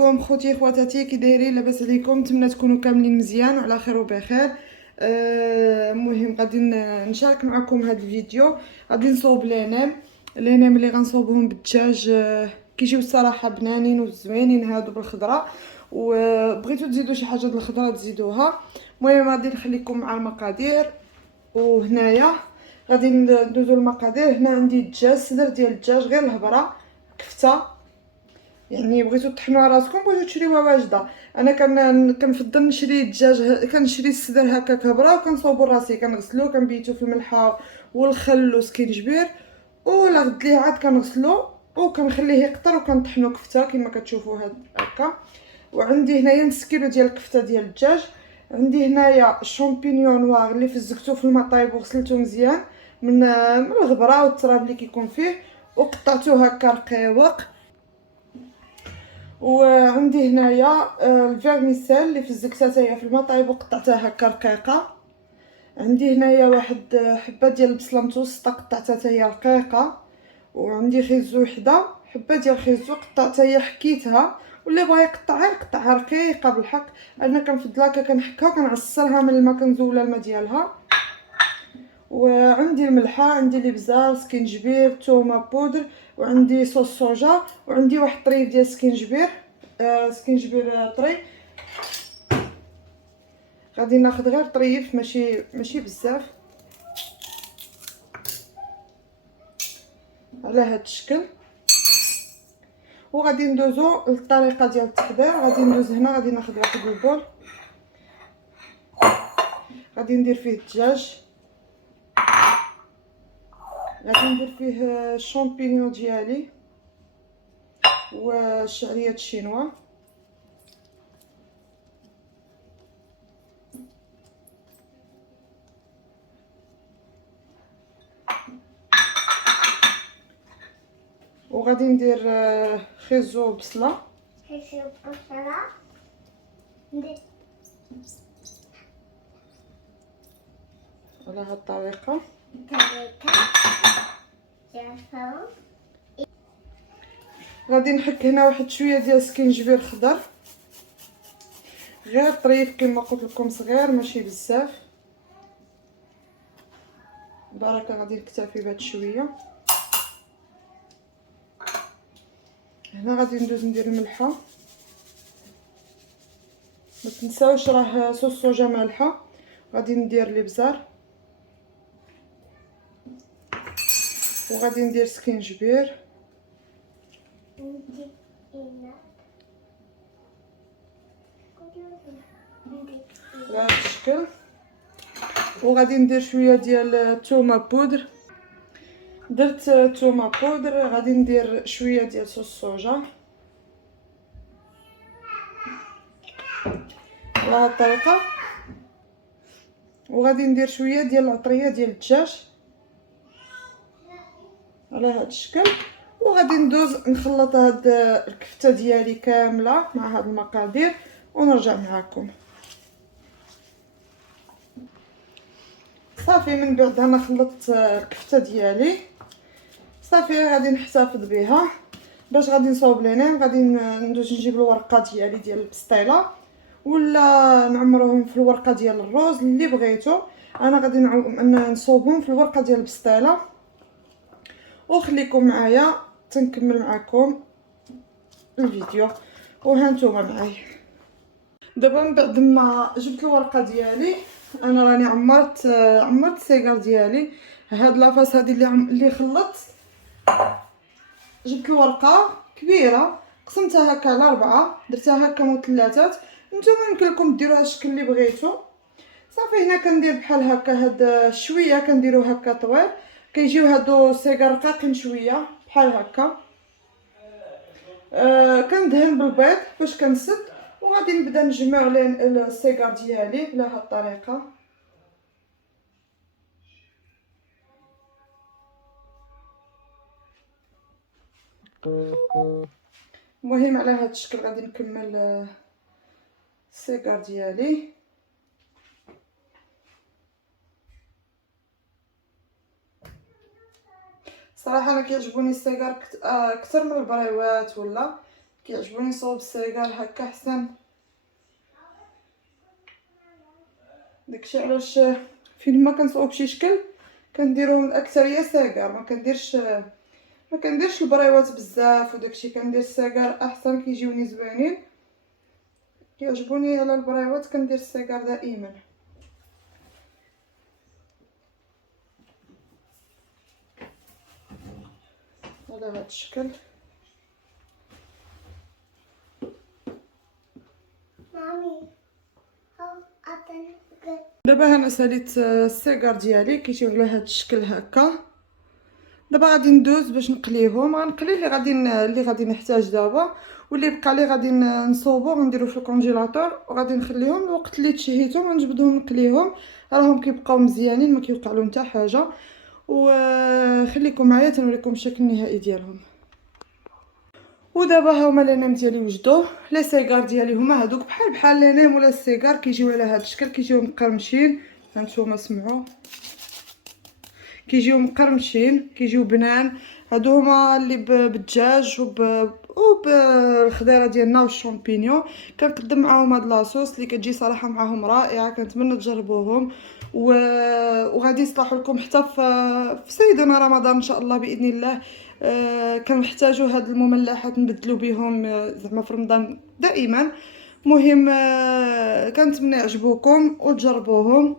عليكم خوتي خواتاتي، كي دايرين؟ لاباس عليكم؟ نتمنى تكونوا كاملين مزيان وعلى خير وبخير. المهم غادي نشارك معكم هذا الفيديو. غادي نصوب لينام اللي غنصوبهم بالدجاج. كيجيو الصراحه بنانين وزوينين هادو بالخضره، وبغيتو تزيدوا شي حاجه د الخضره تزيدوها. المهم غادي نخليكم مع المقادير. وهنايا غادي ندوزو المقادير. هنا عندي الدجاج، صدر ديال الدجاج غير الهبره، كفته. يعني بغيتو طحنوها راسكم، بغيتو تشريوها واجده. انا كنفضل نشري الدجاج، كنشري الصدر هكاك هبره وكنصوبو راسي، كنغسلوه كنبيتو في الملحه والخل وسكينجبير، ولا غد ليه عاد كنغسلو وكنخليه يقطر وكنطحنو كفته كما كتشوفوا هكا. وعندي هنايا نص كيلو ديال الكفته ديال الدجاج. عندي هنايا الشامبينيون نوار اللي فزكتو في الماء طايب وغسلته مزيان من الغبره والتراب اللي كيكون فيه، وقطعته هكا رقيق. وعندي هنايا الفيرميسيل اللي فزكتها حتى هي في الماء طايب وقطعتها هكا رقيقه. عندي هنايا واحد حبه ديال البصله متوسطه قطعتها حتى هي رقيقه. وعندي خيزو وحده، حبه ديال خيزو قطعتها هي حكيتها، واللي بغا يقطعها يقطعها رقيقه بالحق. انا كنفضل هكا كنحكها وكنعصرها من الماء، كنزولا الماء ديالها. وعندي الملحه، عندي الابزار، سكينجبير، تومه بودر، وعندي صوص صوجا، وعندي واحد طريف ديال سكينجبير، طري. غادي ناخذ غير طريف، ماشي بزاف، على هاد الشكل. وغادي ندوزو للطريقه ديال التحضير. غادي ندوز هنا، غادي ناخذ واحد البول، غادي ندير فيه الدجاج، غادي ندير فيه الشامبينيون ديالي والشعريه الشينوا. وغادي ندير خيزو بصله على هاد الطريقه. غادي نحك هنا واحد شويه ديال سكينجبير خضر، غير طريف كما قلت لكم، صغير ماشي بزاف. بركه غادي نكتفي بهاد شويه. هنا غادي ندوز ندير الملحه، ما تنساوش راه صوص صوجا مالحه. غادي ندير الابزار، وغادي ندير سكينجبير، بهذا الشكل. وغادي ندير شويه ديال الثومه بودر، درت تومه بودر. غادي ندير شويه ديال صوص صوجا على هاد الطريقه. وغادي ندير شويه ديال العطريه ديال الدجاج على هاد الشكل. وغادي ندوز نخلط هاد الكفته ديالي كامله مع هاد المقادير ونرجع معكم. صافي، من بعد انا خلطت الكفته ديالي صافي، غادي نحتفظ بها باش غادي نصاوب لينام. غادي ندوز نجيب الورقه ديالي ديال البسطيله، ولا نعمروهم في الورقه ديال الروز اللي بغيتو. انا غادي نصوبهم في الورقه ديال البسطيله. وخليكم معايا تنكمل معكم الفيديو. وها نتوما معايا. دابا من بعد ما جبت الورقه ديالي، انا راني عمرت السيكار ديالي. هاد لافاس هادي اللي خلطت، جبت الورقه كبيره قسمتها هكا على 4، درتها هكا مثلثات. نتوما يمكن لكم ديروها الشكل اللي بغيتو. صافي، هنا كندير بحال هكا هاد شويه كنديرو هكا طويل، كيجيو هادو سيكار رقاقين شويه بحال هكا. كندهن بالبيض باش كنسد، وغادي نبدا نجمع السيكار ديالي على هاد الطريقه. المهم على هاد الشكل غادي نكمل السيكار ديالي. صراحه انا كيعجبوني السيكار اكثر من البريوات، ولا كيعجبوني نصوب السيجار هكا احسن. داكشي علاش فين ما كنصوب شي شكل كنديرهم الاكثريه سيجار، ما كنديرش البريوات بزاف وداكشي، كندير السيجار احسن كيجيوني زوينين، كيعجبوني على البريوات كندير السيجار دائما. على هذا الشكل. دابا انا ساليت السيجار ديالي كيجيو على هذا الشكل هكا. دابا غادي ندوز باش نقليهم، غنقلي اللي غادي نحتاج دابا، واللي بقى لي غادي نصوبو غنديرو في الكونجيلاتور وغادي نخليهم الوقت اللي تشهيتهم غنجبدهم نقليهم، راهم كيبقاو مزيانين ما كيوقع لهم حتى حاجه. وخليكم معايا تنوريكم الشكل النهائي ديالهم. ودابا هاهما لانام ديالي وجدوا. لي سيجار ديالي هما هادوك بحال لانام ولا السيجار كيجيو على هاد الشكل، كيجيو مقرمشين. هانتوما سمعوا كيجيو مقرمشين، كيجيو بنان. هادو هما اللي بالدجاج وبالخضيره ديالنا والشامبينيون. كنقدم معاهم هاد لاصوص اللي كتجي صراحه معاهم رائعه، كنتمنى تجربوهم وغادي يصلحوا لكم حتى في سيدنا رمضان ان شاء الله باذن الله. كنحتاجوا هاد المملحات نبدلوا بهم زعما في رمضان دائما. مهم كنتمنى يعجبوكم وتجربوهم.